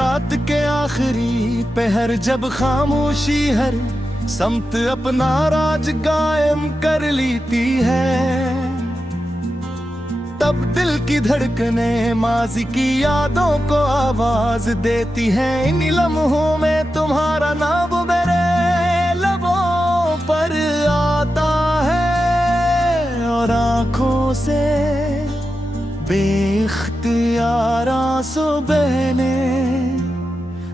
रात के आखिरी पहर जब खामोशी हर समत अपना राज कायम कर लेती है, तब दिल की धड़कनें माजी की यादों को आवाज देती हैं। इन लम्हों में तुम्हारा नाम मेरे लबों पर आता है और आंखों से बेख्तियार आंसू बहने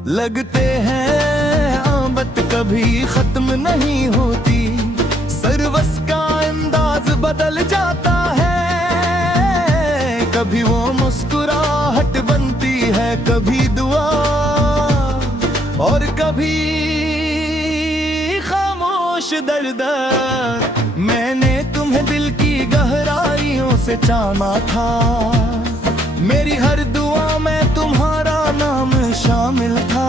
लगते हैं। आमद कभी खत्म नहीं होती, सरवस का अंदाज बदल जाता है। कभी वो मुस्कुराहट बनती है, कभी दुआ और कभी खामोश दर्द। मैंने तुम्हें दिल की गहराइयों से जाना था, मेरी हर दुआ में तुम्हारा नाम शामिल था।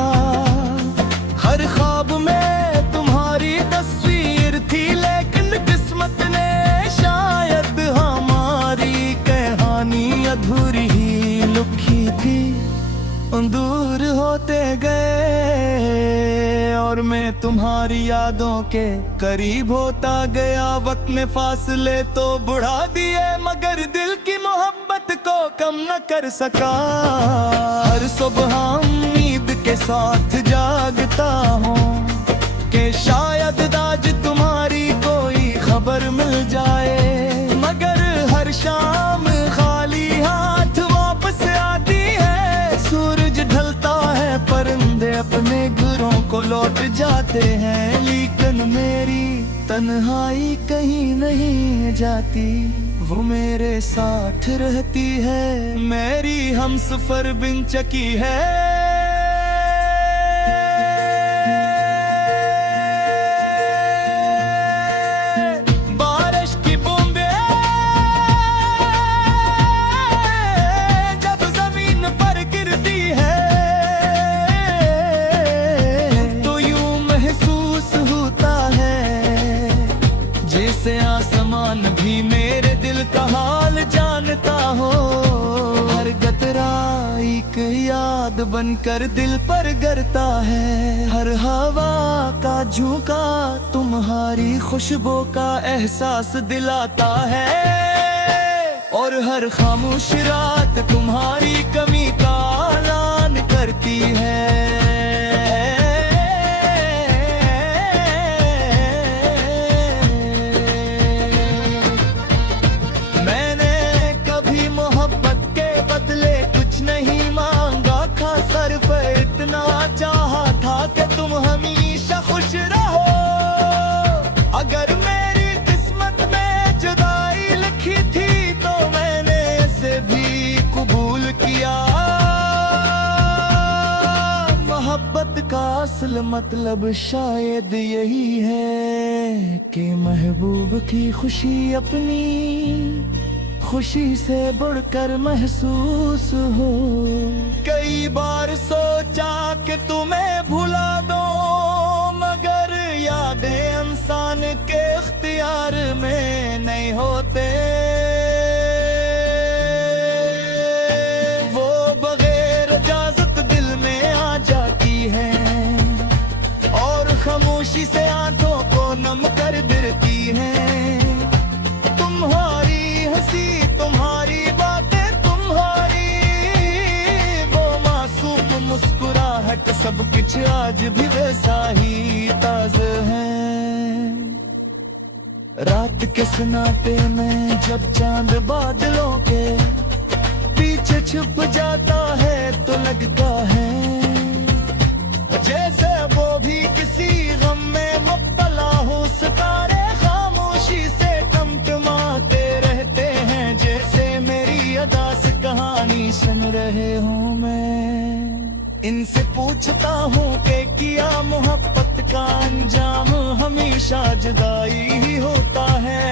हर ख्वाब में तुम्हारी तस्वीर थी, लेकिन किस्मत ने शायद हमारी कहानी अधूरी ही लिखी थी। दूर होते गए और मैं तुम्हारी यादों के करीब होता गया। वक्त ने फासले तो बढ़ा दिए, मगर दिल की मोहब्बत को कम न कर सका। हर सुबह उम्मीद के साथ जागता हूँ कि शायद आज तुम्हारी कोई खबर मिल जाए, मगर हर शाम खाली हाथ वापस आती है। सूरज ढलता है, परिंदे अपने घरों को लौट जाते हैं, लेकिन मेरी तन्हाई कहीं नहीं जाती। वो मेरे साथ रहती है, मेरी हमसफर बिन चकी है। आसमान भी मेरे दिल का हाल जानता हो, हर कतरा एक याद बनकर दिल पर गिरता है। हर हवा का झोंका तुम्हारी खुशबू का एहसास दिलाता है, और हर खामोश रात तुम्हारी कमी का ऐलान करती है। चाहा था कि तुम हमेशा खुश रहो, अगर मेरी किस्मत में जुदाई लिखी थी तो मैंने इसे भी कबूल किया। मोहब्बत का असल मतलब शायद यही है कि महबूब की खुशी अपनी खुशी से बढ़कर महसूस हो। कई बार सोचा कि तुम्हें भुला दो, मगर यादें इंसान के इख्तियार में नहीं होते। वो बगैर इजाजत दिल में आ जाती है और खामोशी से आंखों को नम कर देती है। तुम्हारी हंसी, तुम्हारी बातें, तुम्हारी वो मासूम मुस्कुराहट, सब कुछ आज भी वैसा ही ताज़ा है। रात के सन्नाटे में जब चांद बादलों के पीछे छुप जाता है तो लगता है जैसे वो भी किसी गम में मुब्तला हो। सितारे खामोशी से टमटमाते रहते हैं, जैसे मेरी अदा से कहानी सुन रहे हूँ मैं। इनसे पूछता हूँ कि किया मोहब्बत का अंजाम हमेशा जुदाई ही होता है,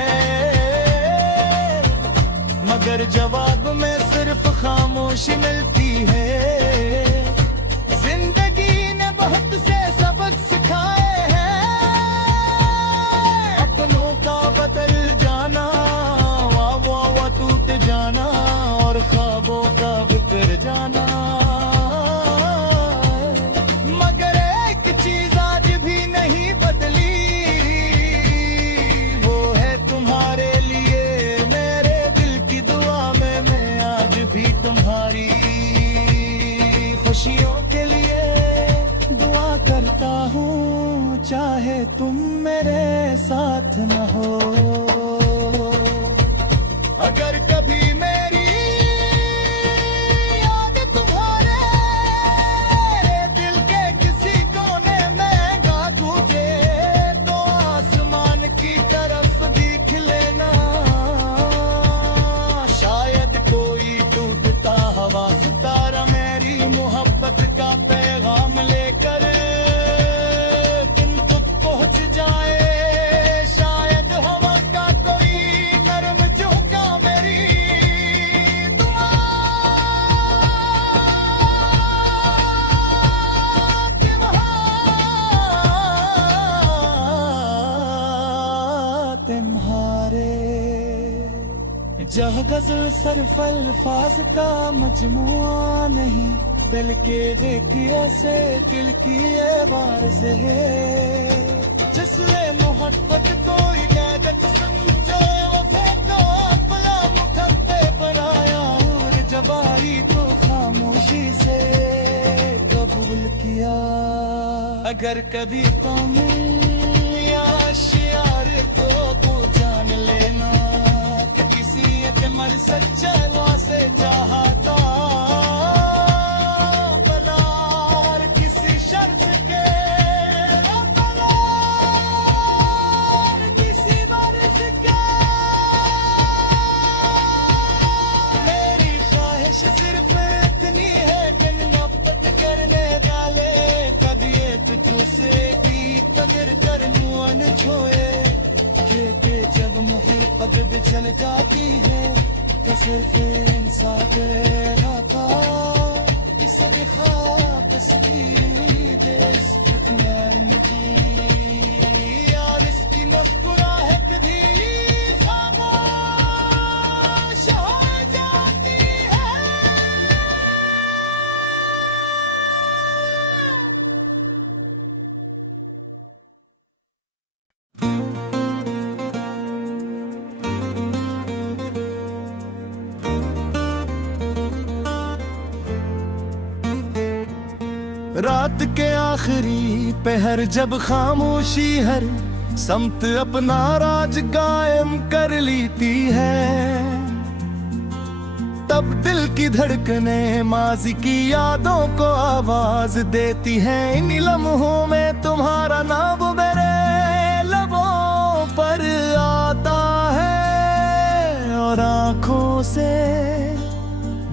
मगर जवाब में सिर्फ खामोशी मिलती है। जिंदगी ने बहुत से सबक सिखाए हैं, अपनों का बदल जाना, वाह वाह वाह टूट जाना और ख्वाबों का बिखर जाना। तुम मेरे साथ न हो। अगर कभी मेरी याद तुम्हारे दिल के किसी कोने में गा दूंगे, तो आसमान की तरफ देख लेना। शायद कोई टूटता हवा सितारा मेरी मोहब्बत का पैगाम लेकर तुम तक पहुंच जाए। शायद हवा का कोई नरम झोंका मेरी दुआ के वहाँ तुम्हारे जह गज़ल सिर्फ अल्फाज का मजमुआ नहीं, बल्कि देखिए ऐसे दिल की आवाज़ है। जिसने मोहब्बत को इबादत समझो, वफा को अपना मुखब्बे बनाया, और जबारी को खामोशी से कबूल किया। अगर कभी तुम या शियार को तू जान लेना कि किसी अजमल सच्चा से चाहता, बलार किसी शर्त के, बलार किसी बरस के। मेरी ख्वाहिश सिर्फ इतनी है कि मोहब्बत करने वाले कभी एक दूसरे की कदर कर मुअन छोए। कि जब मुहिर पद बिछल जाती है तो सिर्फ इंसाफ रहता। किस ख्वाब इसकी देश यार इसकी मुस्कुराहट भी खामोश हो जाती है। रात के आखिरी पहर जब खामोशी हर समत अपना राज कायम कर लेती है, तब दिल की धड़कने माजी की यादों को आवाज देती है। इन लम्हों में तुम्हारा नाम मेरे लबों पर आता है, और आंखों से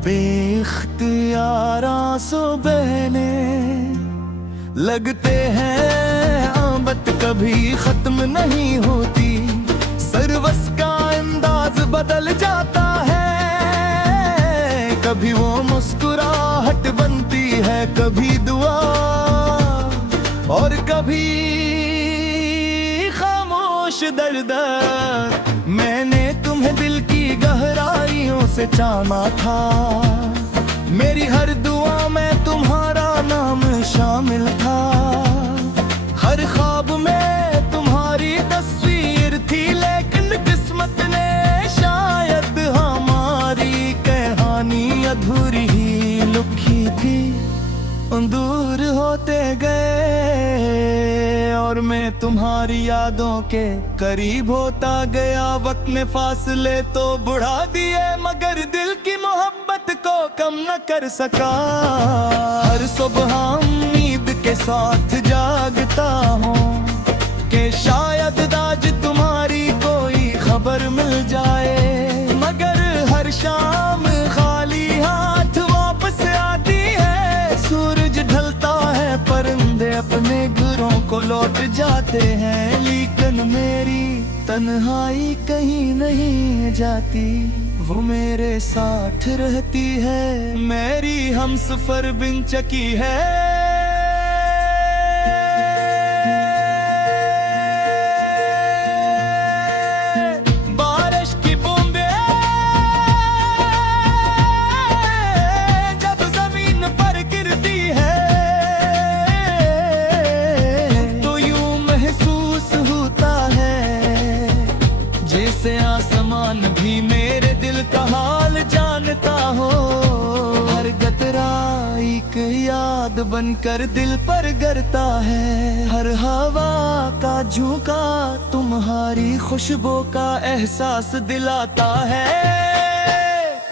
बेख्तियार आंसू बहने लगते हैं। आमद कभी खत्म नहीं होती, सरवस का अंदाज बदल जाता है। कभी वो मुस्कुराहट बनती है, कभी दुआ, और कभी खामोश दर्द। मैंने तुम्हें दिल की गहराइयों से जाना था, मेरी हर दुआ में तुम्हारा नाम शामिल था। हर ख्वाब में तुम्हारी तस्वीर थी, लेकिन किस्मत ने शायद हमारी कहानी अधूरी ही लिखी थी। दूर होते गए और मैं तुम्हारी यादों के करीब होता गया। वक्त ने फासले तो बढ़ा दिए, मगर दिल की मोहब्बत को कम न कर सका। हर सुबह उम्मीद के साथ जागता हूँ कि शायद आज तुम्हारी कोई खबर मिल जाए, मगर हर शाम खाली हाथ वापस आती है। सूरज ढलता है, परिंदे अपने घरों को लौट जाते हैं, लेकिन मेरी तन्हाई कहीं नहीं जाती, वो मेरे साथ रहती है। मेरी हमसफर बिन चकी है, बारिश की बूंदे जब जमीन पर गिरती है, तो यूं महसूस होता है जैसे आसमान भी मेरे दिल का हाल जानता हो। हर कतरा एक याद बात बनकर दिल पर गिरता है। हर हवा का झोंका तुम्हारी खुशबू का एहसास दिलाता है,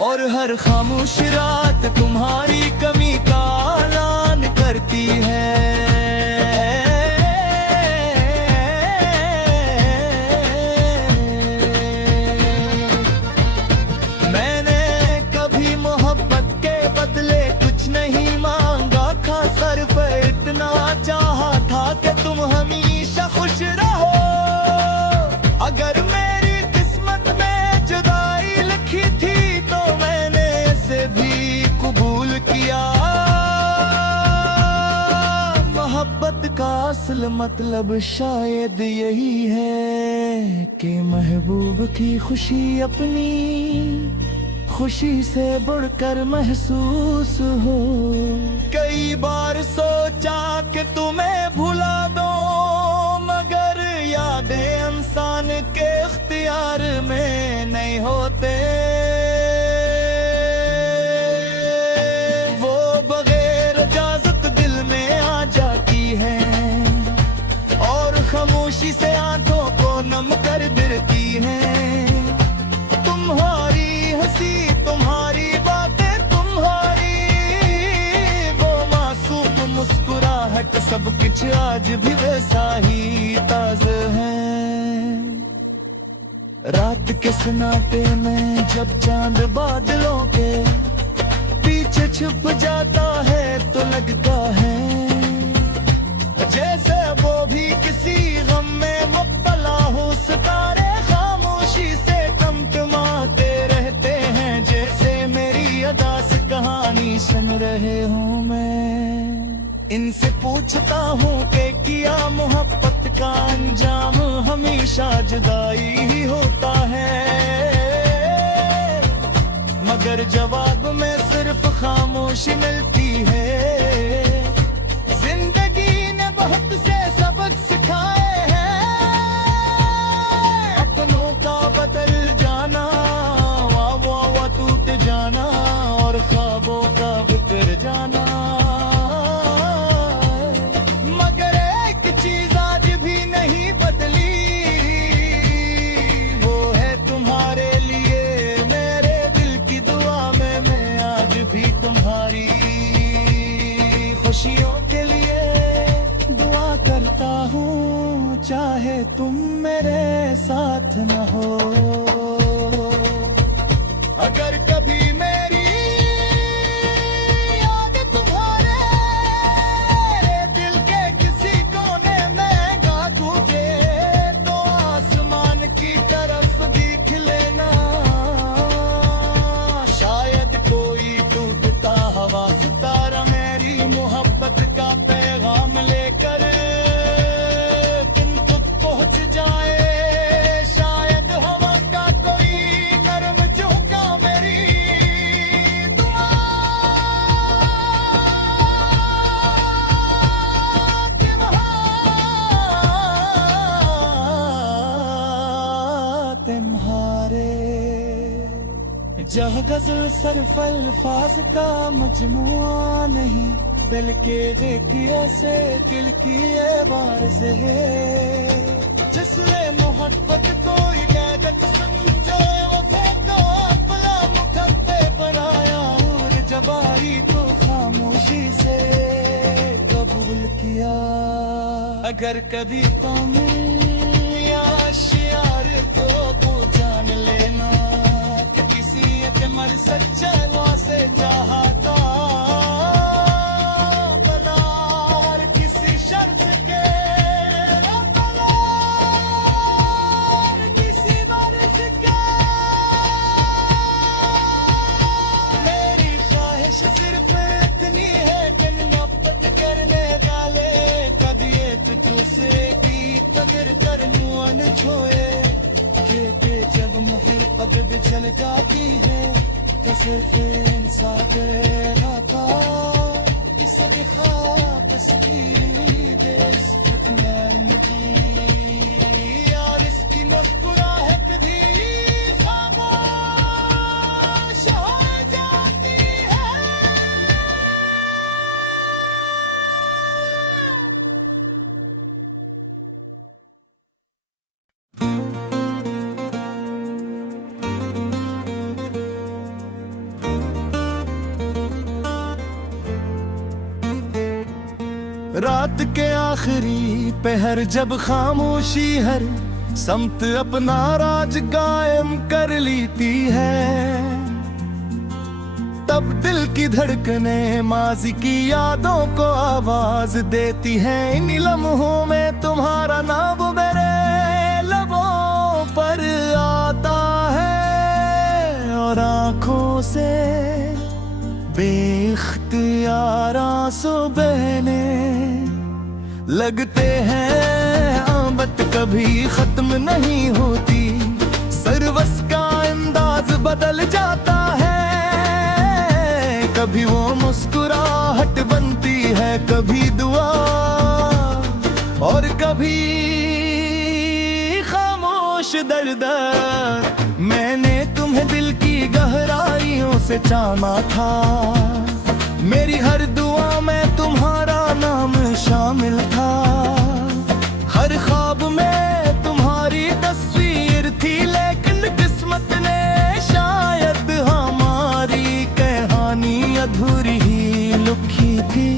और हर खामोश रात तुम्हारी कमी का ऐलान करती है। चाहा था कि तुम हमेशा खुश रहो। अगर मेरी किस्मत में जुदाई लिखी थी तो मैंने इसे भी कबूल किया। मोहब्बत का असल मतलब शायद यही है कि महबूब की खुशी अपनी खुशी से बढ़कर महसूस हो। कई बार सोचा कि तुम्हें भुला दो, मगर यादें इंसान के इख्तियार में नहीं होते। वो बगैर इजाजत दिल में आ जाती है और खामोशी से आंखों को नम कर देती है। तुम्हारी हंसी, तुम्हारी बातें, तुम्हारी वो मासूम मुस्कुराहट, सब कुछ आज भी वैसा ही ताज़ा है। रात के सन्नाटे में जब चांद बादलों के पीछे छुप जाता है तो लगता है जैसे वो भी किसी गम में मुब्तला हो। सितारे खामोशी से टमटमाते रहते हैं, जैसे मेरी अदा से कहानी सुन रहे हूँ मैं। इनसे पूछता हूँ कि किया मोहब्बत का अंजाम हमेशा जुदाई ही होता है, मगर जवाब में सिर्फ खामोशी मिलती है। जिंदगी ने बहुत से सबक सिखाए हैं, अपनों का बदल जाना, वाह टूट जाना और ख्वाबों का बिखर जाना। मगर एक चीज आज भी नहीं बदली, वो है तुम्हारे लिए मेरे दिल की दुआ में मैं आज भी तुम्हारी खुशियों के लिए दुआ करता हूँ, चाहे तुम मेरे साथ न हो। अगर कभी मेरी याद तुम्हारे दिल के किसी कोने में गा गूंजे तो आसमान की तरफ देख लेना। शायद कोई टूटता हवा सितारा मेरी मोहब्बत का पैगाम लेकर तुम तक पहुंच जाए। शायद हवा का कोई नरम झोंका मेरी दुआ तुम्हारे जह गजल सिर्फ अल्फाज का मजमुआ नहीं, बल्कि देखिए से दिल की आवाज़ से है। जिसने मोहब्बत को इबादत समझे, वफा को अपना मुखब्बे बनाया और जबारी को खामोशी से कबूल किया। अगर कभी तुम या शियार को जान लेना कि किसी के मर सच्चा से चाहता भला हर किसी शर्त के, भला हर किसी बरस के। मेरी ख्वाहिश सिर्फ इतनी है कि मोहब्बत करने वाले कभी एक दूसरे की कदर कर मुआन छोए। के जब मुहिर पद बिछल जाती है तो सिर्फ इंसान रहता इस लिखाब इसकी देश यार इसकी मुस्कुराहट भी खामोश हो जाती है। रात के आखिरी पहर जब खामोशी हर समत अपना राज कायम कर लेती है, तब दिल की धड़कनें माजी की यादों को आवाज देती हैं। इन लम्हों में तुम्हारा नाम मेरे लबों पर आता है और आंखों से बेख्तियार आंसू बहने लगते हैं। आमद कभी खत्म नहीं होती, सरवस का अंदाज बदल जाता है। कभी वो मुस्कुराहट बनती है, कभी दुआ और कभी खामोश दर्द। मैंने तुम्हें दिल की गहराइयों से जाना था, मेरी हर दुआ में तुम्हारा नाम शामिल था। हर ख्वाब में तुम्हारी तस्वीर थी, लेकिन किस्मत ने शायद हमारी कहानी अधूरी ही लिखी थी।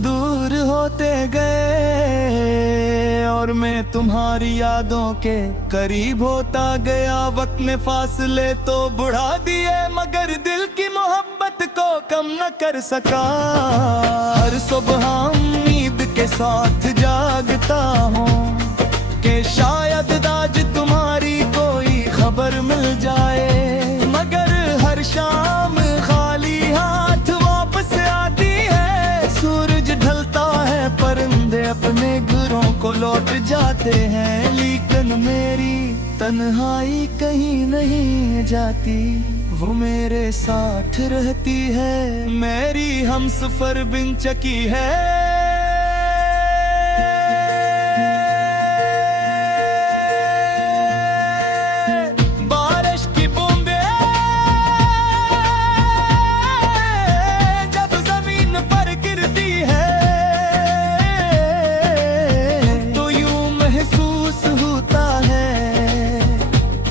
दूर होते गए और मैं तुम्हारी यादों के करीब होता गया। वक्त ने फासले तो बढ़ा दिए, मगर दिल की मोहब्बत को कम न कर सका। हर सुबह उम्मीद के साथ जागता हूँ कि शायद आज तुम्हारी कोई खबर मिल जाए, मगर हर शाम खाली हाथ वापस आती है। सूरज ढलता है, परिंदे अपने घरों को लौट जाते हैं, लेकिन मेरी तन्हाई कहीं नहीं जाती, वो मेरे साथ रहती है। मेरी हमसफर बिन चकी है।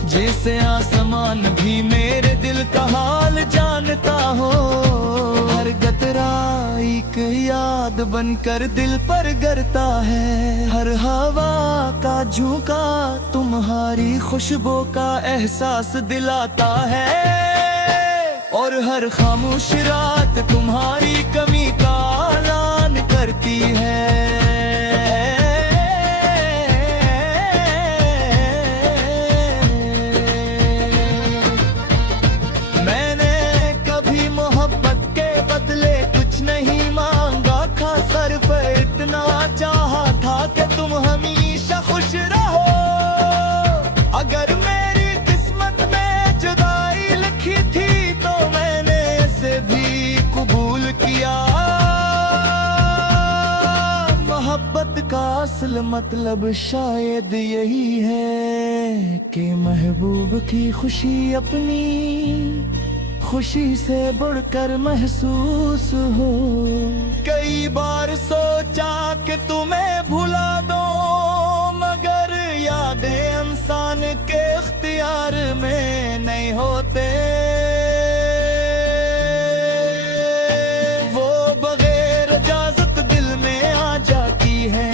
जैसे आसमान भी मेरे दिल का हाल जानता हो, हर कतरा एक याद बनकर दिल पर गिरता है। हर हवा का झोंका तुम्हारी खुशबू का एहसास दिलाता है, और हर खामोश रात तुम्हारी कमी का ऐलान करती है। चाहा था कि तुम हमेशा खुश रहो, अगर मेरी किस्मत में जुदाई लिखी थी तो मैंने इसे भी कबूल किया। मोहब्बत का असल मतलब शायद यही है कि महबूब की खुशी अपनी खुशी से बढ़कर महसूस हो। कई बार सोचा कि तुम्हें भुला दो, मगर यादें इंसान के इख्तियार में नहीं होते। वो बगैर इजाजत दिल में आ जाती है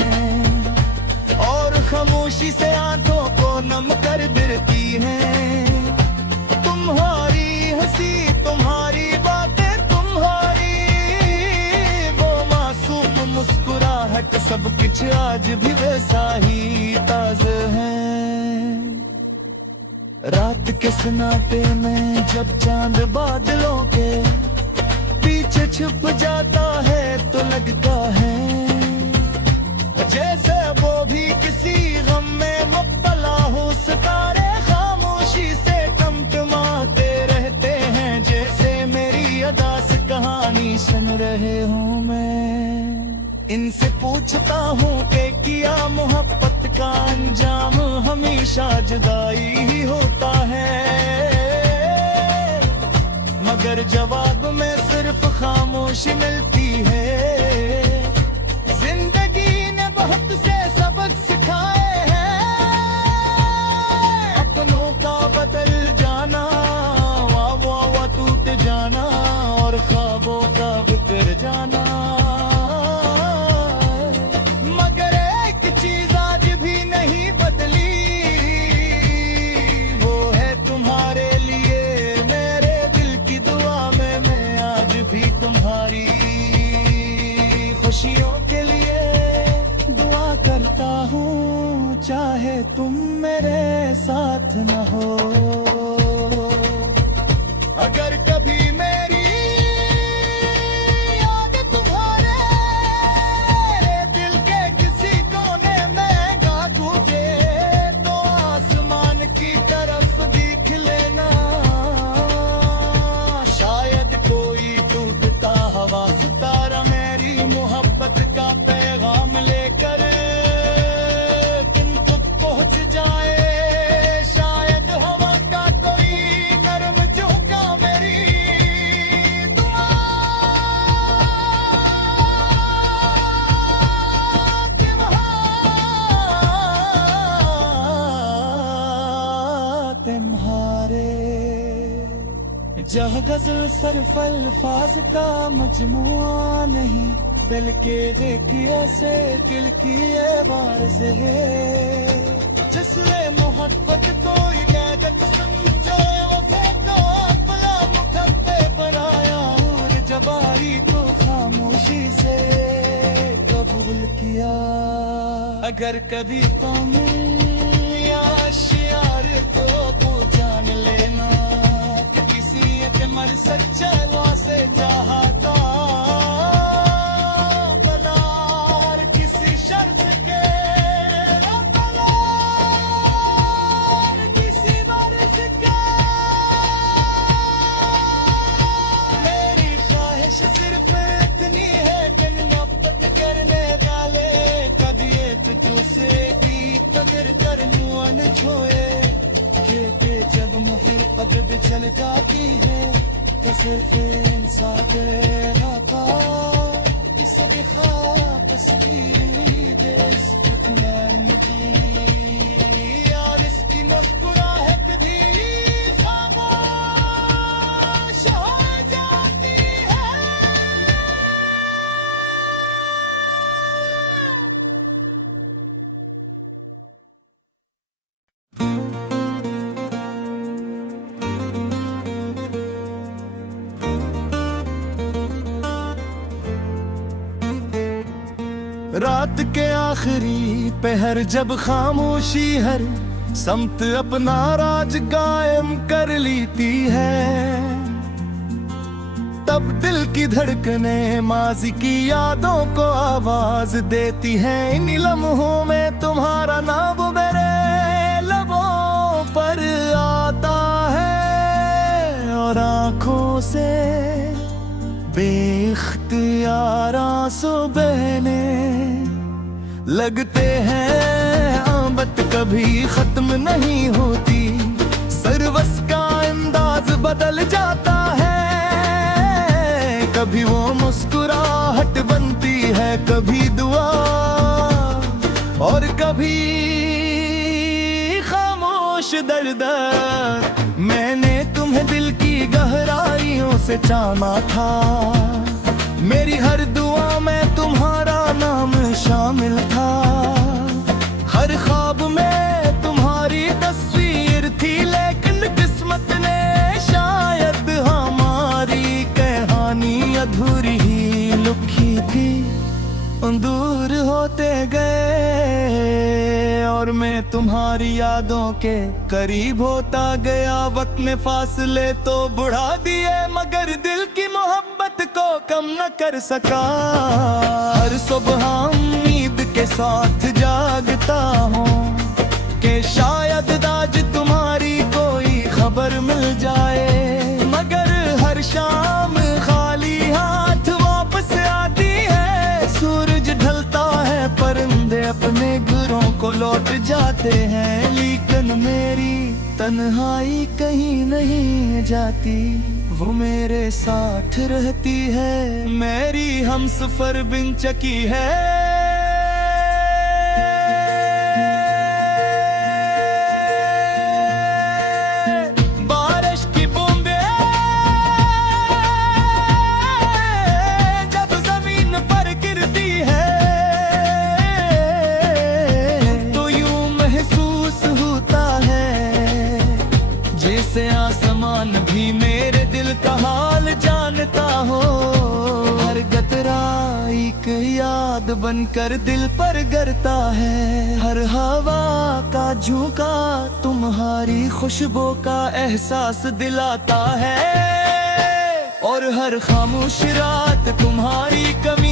और खामोशी से आंखों को नम कर देती है। तुम्हारी हंसी, तुम्हारी बातें, तुम्हारी वो मासूम मुस्कुराहट, सब कुछ आज भी वैसा ही ताज़ा है। रात के सन्नाटे में जब चांद बादलों के पीछे छुप जाता है तो लगता है जैसे वो भी किसी गम में मुब्तला हो। सितारे खामोशी से टमटमाते रहते हैं, जैसे मेरी अदास कहानी सुन रहे हूँ मैं। इनसे पूछता हूँ कि किया मोहब्बत का अंजाम हमेशा जुदाई ही होता है, मगर जवाब में सिर्फ खामोशी मिलती है। जिंदगी ने बहुत से सबक सिखाए हैं, अपनों का बदल जाना, वाह टूट जाना और ख्वाबों का बिखर जाना। तुम मेरे साथ न हो। अगर कभी मेरी याद तुम्हारे दिल के किसी कोने में गा गूंजे, तो आसमान की तरफ देख लेना। शायद कोई टूटता हवा सितारा मेरी मोहब्बत का पैगाम लेकर तुम तक पहुंच जाए। शायद हवा का कोई नरम झोंका मेरी दुआ तुम्हारे जह गजल सिर्फ अल्फाज का मजमुआ नहीं, दिल के देखिए से दिल की ये वार से है। जिसने मोहब्बत को इबादत समझो, वफा को अपना मुखब्बे बनाया और जबारी को खामोशी से कबूल किया। अगर कभी तुम या शियार को जान लेना कि किसी एक मर सच्चा से चाहता छोए के जब मुहिर पद बिछल जाती है, तो सिर्फ इंसान का किस खाब देश यार इसकी मुस्कुराहट भी खामोश हो जाती है। रात के आखिरी पहर जब खामोशी हर समत अपना राज कायम कर लेती है, तब दिल की धड़कने माजी की यादों को आवाज देती है। इन लम्हों में तुम्हारा नाम मेरे लबों पर आता है और आंखों से बेख्तियार आंसू बहने लगते हैं। आमद कभी खत्म नहीं होती, सरवस का अंदाज बदल जाता है। कभी वो मुस्कुराहट बनती है, कभी दुआ और कभी खामोश दर्द। मैंने तुम्हें दिल की गहराइयों से जाना था, मेरी हर दुआ में तुम्हारा नाम शामिल था। हर ख्वाब में तुम्हारी तस्वीर थी, लेकिन किस्मत ने शायद हमारी कहानी अधूरी ही लिखी थी। दूर होते गए और मैं तुम्हारी यादों के करीब होता गया। वक्त ने फासले तो बढ़ा दिए, मगर दिल की मोहब्बत को कम न कर सका। हर सुबह उम्मीद के साथ जागता हूँ कि शायद आज तुम्हारी कोई खबर मिल जाए, मगर हर शाम खाली हाथ वापस आती है। सूरज ढलता है, परिंदे अपने घरों को लौट जाते हैं, लेकिन मेरी तन्हाई कहीं नहीं जाती। वो मेरे साथ रहती है, मेरी हमसफर बिन चकी है। आसमान भी मेरे दिल का हाल जानता हो। हर गतरा एक याद बाद बनकर दिल पर गिरता है। हर हवा का झोंका तुम्हारी खुशबू का एहसास दिलाता है, और हर खामोश रात तुम्हारी कमी